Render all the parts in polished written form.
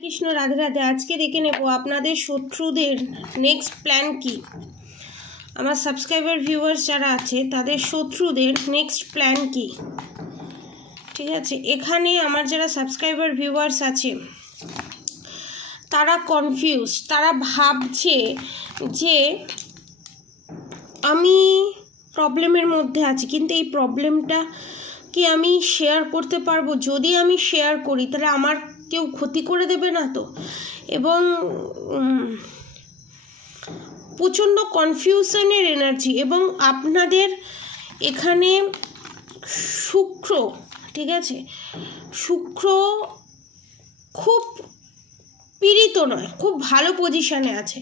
কৃষ্ণ রাধে রাধে। আজকে দেখে নেব আপনাদের শত্রুদের নেক্সট প্ল্যান কি। আমার সাবস্ক্রাইবার ভিউয়ার্স যারা আছে তাদের শত্রুদের নেক্সট প্ল্যান কি, ঠিক আছে। এখানে আমার যারা সাবস্ক্রাইবার ভিউয়ার্স আছে তারা কনফিউজ, তারা ভাবছে যে আমি প্রবলেমের মধ্যে আছি, কিন্তু এই প্রবলেমটা কি আমি শেয়ার করতে পারবো? যদি আমি শেয়ার করি তাহলে আমার কেউ ক্ষতি করে দেবে না তো? এবং প্রচণ্ড কনফিউশনের এনার্জি। এবং আপনাদের এখানে শুক্র, ঠিক আছে, শুক্র খুব পীড়িত নয়, খুব ভালো পজিশানে আছে,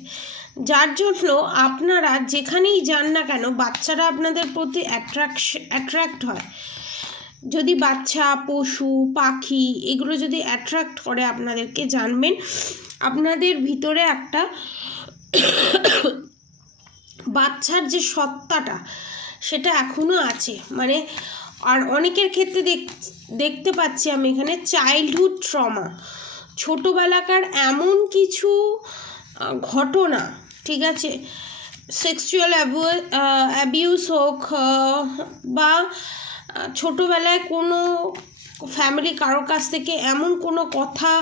যার জন্য আপনারা যেখানেই যান না কেন বাচ্চারা আপনাদের প্রতি অ্যাট্রাক্ট হয়। যদি বাচ্চা, পশু, পাখি এগুলো যদি অ্যাট্রাক্ট করে আপনাদেরকে, জানবেন আপনাদের ভিতরে একটা বাচ্চার যে সত্তাটা সেটা এখনও আছে। মানে আর অনেকের ক্ষেত্রে দেখতে পাচ্ছি আমি এখানে চাইল্ডহুড ট্রমা, ছোটোবেলাকার এমন কিছু ঘটনা, ঠিক আছে, সেক্সুয়াল অ্যাবিউজ হোক বা ছোটোবেলায় কোনো ফ্যামিলি কারোর কাছ থেকে এমন কোনো কথা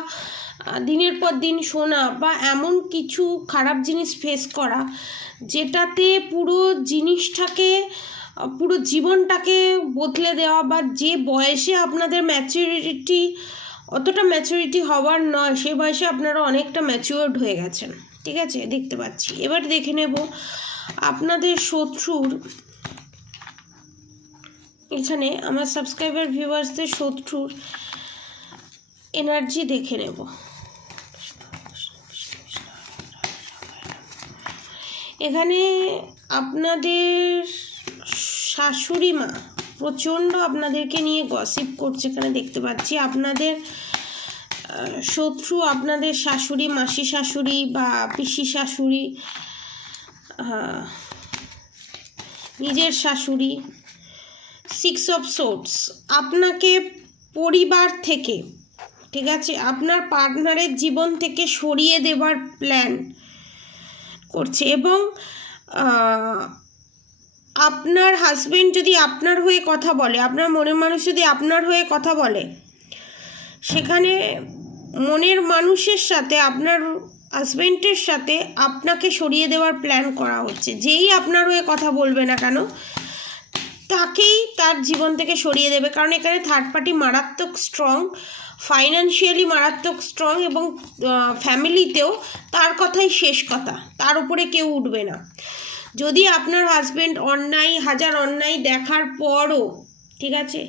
দিনের পর দিন শোনা বা এমন কিছু খারাপ জিনিস ফেস করা যেটাতে পুরো জিনিসটাকে, পুরো জীবনটাকে বদলে দেওয়া, বা যে বয়সে আপনাদের ম্যাচুরিটি, অতটা ম্যাচুরিটি হওয়ার নয়, সে বয়সে আপনারা অনেকটা ম্যাচিওরড হয়ে গেছেন, ঠিক আছে, দেখতে পাচ্ছি। এবার দেখে নেব আপনাদের শত্রুর, এখানে আমার সাবস্ক্রাইবার ভিউয়ার্সদের শত্রুর এনার্জি দেখে নেব। এখানে আপনাদের শাশুড়ি মা প্রচণ্ড আপনাদেরকে নিয়ে গসিপ করছে, এখানে দেখতে পাচ্ছি। আপনাদের শত্রু আপনাদের শাশুড়ি, মাসি শাশুড়ি বা পিসি শাশুড়ি, নিজের শাশুড়ি। 6 অফ সোর্ডস, আপনাকে পরিবার থেকে, ঠিক আছে, আপনার পার্টনারের জীবন থেকে সরিয়ে দেবার প্ল্যান করছে। এবং আপনার হাজবেন্ড যদি আপনার হয়ে কথা বলে, আপনার মনের মানুষ যদি আপনার হয়ে কথা বলে, সেখানে মনের মানুষের সাথে, আপনার হাজবেন্ডের সাথে আপনাকে সরিয়ে দেওয়ার প্ল্যান করা হচ্ছে। যেই আপনার হয়ে কথা বলবে না কেন তাকেই তার জীবন থেকে সরিয়ে দেবে। কারণ এখানে থার্ড পার্টি মারাত্মক স্ট্রং, ফাইন্যান্সিয়ালি মারাত্মক স্ট্রং, এবং ফ্যামিলিতেও তার কথাই শেষ কথা, তার উপরে কেউ উঠবে না। যদি আপনার হাজবেন্ড অন্যায়, হাজার অন্যায় দেখার পরও, ঠিক আছে,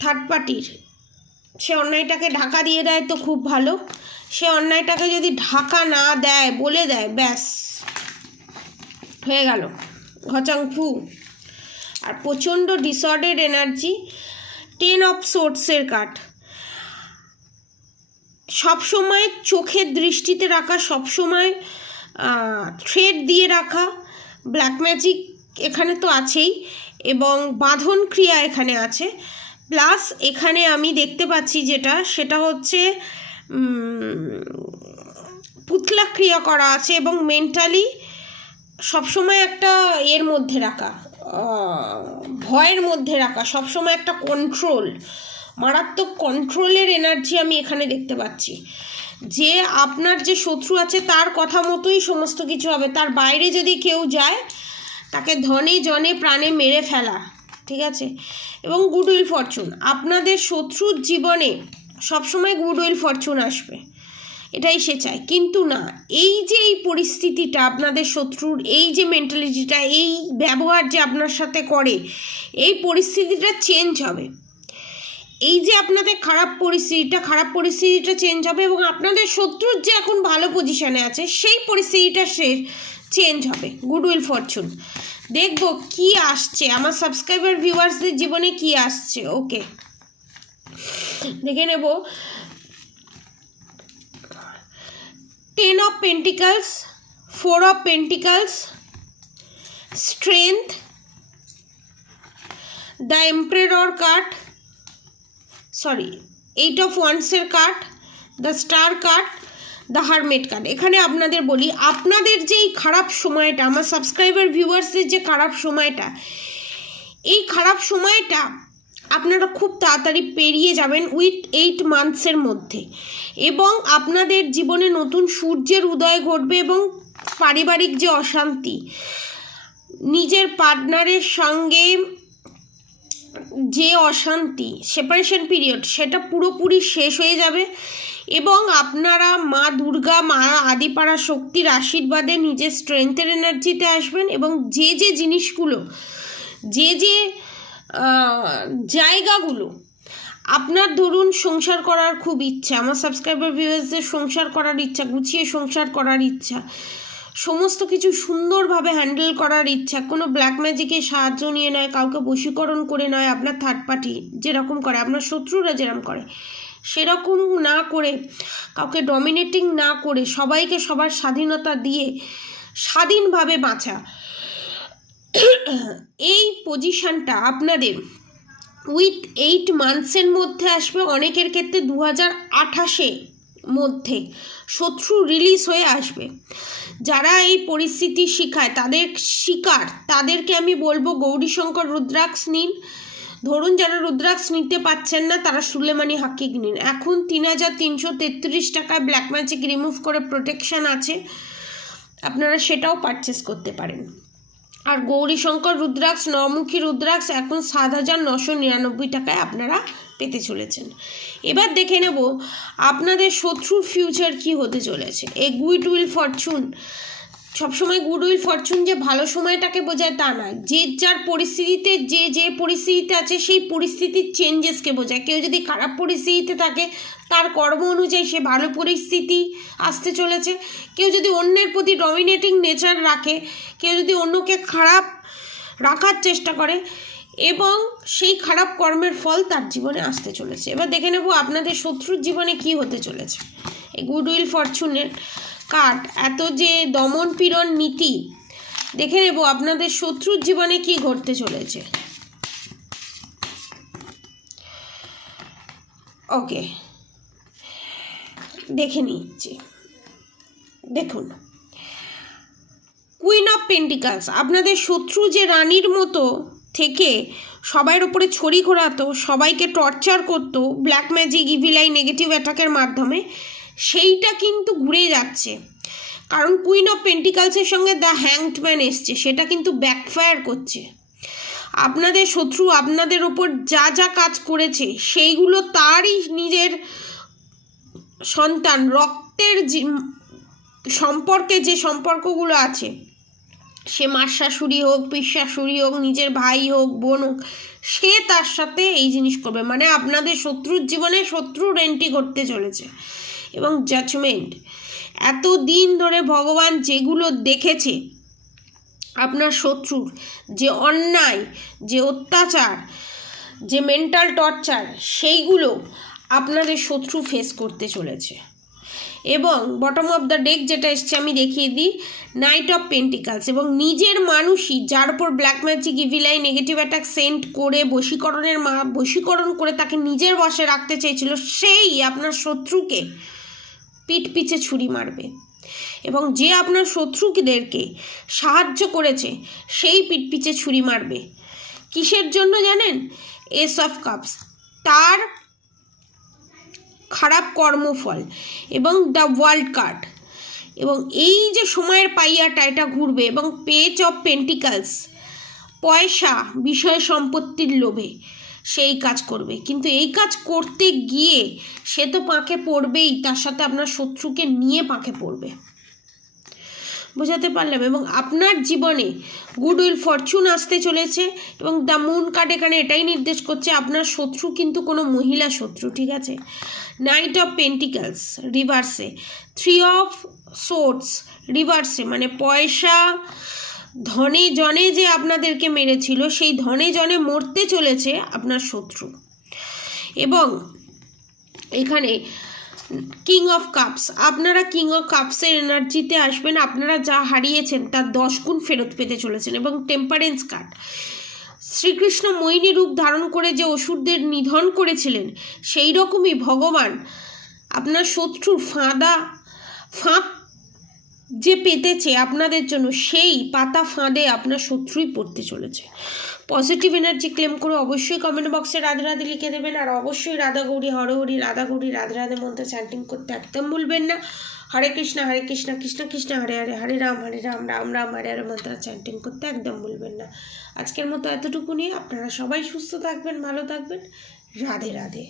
থার্ড পার্টির সে অন্যায়টাকে ঢাকা দিয়ে দেয় তো খুব ভালো। সে অন্যায়টাকে যদি ঢাকা না দেয়, বলে দেয়, ব্যাস হয়ে গেল ঘচাংফু। আর প্রচণ্ড ডিসঅর্ডার এনার্জি। 10 অফ সোর্সের কার্ড, সবসময় চোখের দৃষ্টিতে রাখা, সবসময় থ্রেড দিয়ে রাখা, ব্ল্যাক ম্যাজিক এখানে তো আছেই, এবং বাঁধন ক্রিয়া এখানে আছে। প্লাস এখানে আমি দেখতে পাচ্ছি যেটা, সেটা হচ্ছে পুতলা ক্রিয়া করা আছে, এবং মেন্টালি সবসময় একটা এর মধ্যে রাখা, ভয়ের মধ্যে রাখা, সবসময় একটা কন্ট্রোল, মারাত্মক কন্ট্রোলের এনার্জি আমি এখানে দেখতে পাচ্ছি। যে আপনার যে শত্রু আছে তার কথা মতোই সমস্ত কিছু হবে, তার বাইরে যদি কেউ যায় তাকে ধনে জনে প্রাণে মেরে ফেলা, ঠিক আছে। এবং গুডউইল ফরচুন, আপনাদের শত্রুর জীবনে সবসময় গুডউইল ফরচুন আসবে, এটাই সে চায়। কিন্তু না, এই যে এই পরিস্থিতিটা, আপনাদের শত্রুর এই যে মেন্টালিটিটা, এই ব্যবহার যে আপনার সাথে করে, এই পরিস্থিতিটা চেঞ্জ হবে। এই যে আপনাদের খারাপ পরিস্থিতিটা চেঞ্জ হবে, এবং আপনাদের শত্রুর যে এখন ভালো পজিশানে আছে সেই পরিস্থিতিটা সে চেঞ্জ হবে। Goodwill Fortune. দেখব কি আসছে আমার সাবস্ক্রাইবার ভিউয়ার্সদের জীবনে, কি আসছে। ওকে, দেখে নেব। 10 of Pentacles, 4 of Pentacles, Strength, the Emperor card, 8 of Wands এর card, the star card, the hermit card. এখানে আপনাদের বলি, আপনাদের যে এই খারাপ সময়টা, আমার সাবস্ক্রাইবার ভিউয়ার্সদের যে খারাপ সময়টা, এই খারাপ সময়টা আপনারা খুব তাড়াতাড়ি পেরিয়ে যাবেন উইথ 8 মান্থসের মধ্যে, এবং আপনাদের জীবনে নতুন সূর্যের উদয় ঘটবে, এবং পারিবারিক যে অশান্তি, নিজের পার্টনারের সঙ্গে যে অশান্তি, সেপারেশন পিরিয়ড, সেটা পুরোপুরি শেষ হয়ে যাবে, এবং আপনারা মা দুর্গা, মা আদিপারা শক্তির আশীর্বাদে নিজের স্ট্রেংথের এনার্জিতে আসবেন, এবং যে যে জিনিসগুলো, যে যে জায়গাগুলো আপনার ধরুন সংসার করার খুব ইচ্ছা, আমার সাবস্ক্রাইবার ভিউয়ার্সদের সংসার করার ইচ্ছা, গুছিয়ে সংসার করার ইচ্ছা, সমস্ত কিছু সুন্দরভাবে হ্যান্ডেল করার ইচ্ছা, কোনো ব্ল্যাক ম্যাজিকের সাহায্য নিয়ে নয়, কাউকে বশীকরণ করে নয়, আপনার থার্ড পার্টি যেরকম করে, আপনার শত্রুরা যেরকম করে সেরকম না করে, কাউকে ডমিনেটিং না করে, সবাইকে সবার স্বাধীনতা দিয়ে স্বাধীনভাবে বাঁচা, এই পজিশানটা আপনাদের উইথ 8 মান্থসের মধ্যে আসবে। অনেকের ক্ষেত্রে 2028 মধ্যে শত্রু রিলিজ হয়ে আসবে। যারা এই পরিস্থিতি তাদেরকে আমি বলবো গৌরীশঙ্কর রুদ্রাক্ষ নিন। ধরুন যারা রুদ্রাক্ষ নিতে পাচ্ছেন না, তারা সুলেমানি হাকিক নিন। এখন 3333 টাকায় ব্ল্যাক ম্যাজিক রিমুভ করে প্রোটেকশন আছে, আপনারা সেটাও পারচেস করতে পারেন। আর গৌরীশঙ্কর রুদ্রাক্ষ, নমুখী রুদ্রাক্ষ এখন 7999 টাকায় আপনারা পেতে চলেছেন। এবার দেখে নেব আপনাদের শত্রুর ফিউচার কি হতে চলেছে। এই গুডউইল ফরচুন, সবসময় গুডউইল ফরচুন যে ভালো সময়টাকে বোঝায় তা নয়, যার পরিস্থিতিতে যে পরিস্থিতিতে আছে সেই পরিস্থিতির চেঞ্জেসকে বোঝায়। কেউ যদি খারাপ পরিস্থিতিতে থাকে, তার কর্ম অনুযায়ী সে ভালো পরিস্থিতি আসতে চলেছে। কেউ যদি অন্যের প্রতি ডমিনেটিং নেচার রাখে, কেউ যদি অন্যকে খারাপ রাখার চেষ্টা করে, এবং সেই খারাপ কর্মের ফল তার জীবনে আসতে চলেছে। এবার দেখে নেব আপনাদের শত্রুর জীবনে কি হতে চলেছে। এই গুডউইল ফরচুনের কার্ড, এত যে দমন পীড়ন নীতি, দেখে নেব আপনাদের শত্রুর জীবনে কি ঘটতে চলেছে। ওকে, দেখে নিচ্ছি। দেখুন, কুইন অফ পেন্টিকালস, আপনাদের শত্রু যে রানীর মতো থেকে সবার উপরে ছড়ি ঘোরাতো, সবাইকে টর্চার করতো black magic, evil I, negative অ্যাটাকের মাধ্যমে, সেইটা কিন্তু ঘুরে যাচ্ছে। কারণ কুইন অফ পেন্টিকালসের সঙ্গে দ্য হ্যাংড ম্যান এসছে, সেটা কিন্তু ব্যাকফায়ার করছে। আপনাদের শত্রু আপনাদের ওপর যা কাজ করেছে সেইগুলো তারই নিজের সন্তান, রক্তের সম্পর্কে যে সম্পর্কগুলো আছে, সে মার শাশুড়ি হোক, পিস শাশুড়ি হোক, নিজের ভাই হোক, বোন হোক, সে তার সাথে এই জিনিস করবে। মানে আপনাদের শত্রুর জীবনে শত্রুর এন্ট্রি করতে চলেছে। এবং জাজমেন্ট, এতদিন ধরে ভগবান যেগুলো দেখেছে আপনার শত্রুর, যে অন্যায়, যে অত্যাচার, যে মেন্টাল টর্চার, সেইগুলো আপনাদের শত্রু ফেস করতে চলেছে। এবং বটম অফ দ্য ডেক যেটা এসছে আমি দেখিয়ে দিই, নাইট অফ পেন্টিকালস, এবং নিজের মানুষই যার উপর black magic, evil I, negative attack send করে বশীকরণ করে তাকে নিজের বশে রাখতে চেয়েছিল, সেই আপনার শত্রুকে পিঠ পিছে ছুরি মারবে। এবং যে আপনার শত্রুদেরকে সাহায্য করেছে সেই পিঠ পিছে ছুরি মারবে। কিসের জন্য জানেন? এস অফ কাপস, তার খারাপ কর্মফল, এবং দ্য ওয়ার্ল্ড কার্ড, এবং এই যে সময়ের পাইয়াটা এটা ঘুরবে। এবং পেজ অফ পেন্টিকালস, পয়সা, বিষয় সম্পত্তির লোভে সেই কাজ করবে, কিন্তু এই কাজ করতে গিয়ে সে তো পাঁকে পড়বেই, তার সাথে আপনার শত্রুকে নিয়ে পাঁকে পড়বে। বোঝাতে পারলাম? এবং আপনার জীবনে গুডউইল ফরচুন আসতে চলেছে। এবং দ্য মুন কার্ড এখানে এটাই নির্দেশ করছে আপনার শত্রু কিন্তু কোনো মহিলা শত্রু, ঠিক আছে? নাইট অফ পেন্টিকালস রিভার্সে, 3 অফ সোর্ডস রিভার্সে, মানে পয়সা, ধনে জনে যে আপনাদেরকে মেরেছিল, সেই ধনে জনে মরতে চলেছে আপনার শত্রু। এবং এখানে কিং অফ কাপস, আপনারা কিং অফ কাপসের এনার্জিতে আসবেন, আপনারা যা হারিয়েছেন তার 10 গুণ ফেরত পেতে চলেছেন। এবং টেম্পারেন্স কার্ড, শ্রীকৃষ্ণ মোহিনী রূপ ধারণ করে যে অসুরদের নিধন করেছিলেন, সেই রকমই ভগবান আপনার শত্রুর ফাঁদ যে পেতেছে আপনাদের জন্য, সেই পাতা ফাঁদে আপনার শত্রুই পড়তে চলেছে। পজিটিভ এনার্জি ক্লেম করে অবশ্যই কমেন্ট বক্সে রাধে রাধে লিখে দেবেন। আর অবশ্যই রাধা গৌরী হর হরি রাধা গৌরী রাধে রাধে মন্ত্র চ্যান্টিং করতে একদম ভুলবেন না। হরে কৃষ্ণ কৃষ্ণ কৃষ্ণ হরে হরে হরে রাম রাম রাম হরে হরে মন্ত্র চ্যান্টিং করতে একদম ভুলবেন না। আজকের মতো এতটুকু নিয়ে আপনারা সবাই সুস্থ থাকবেন, ভালো থাকবেন। রাধে রাধে।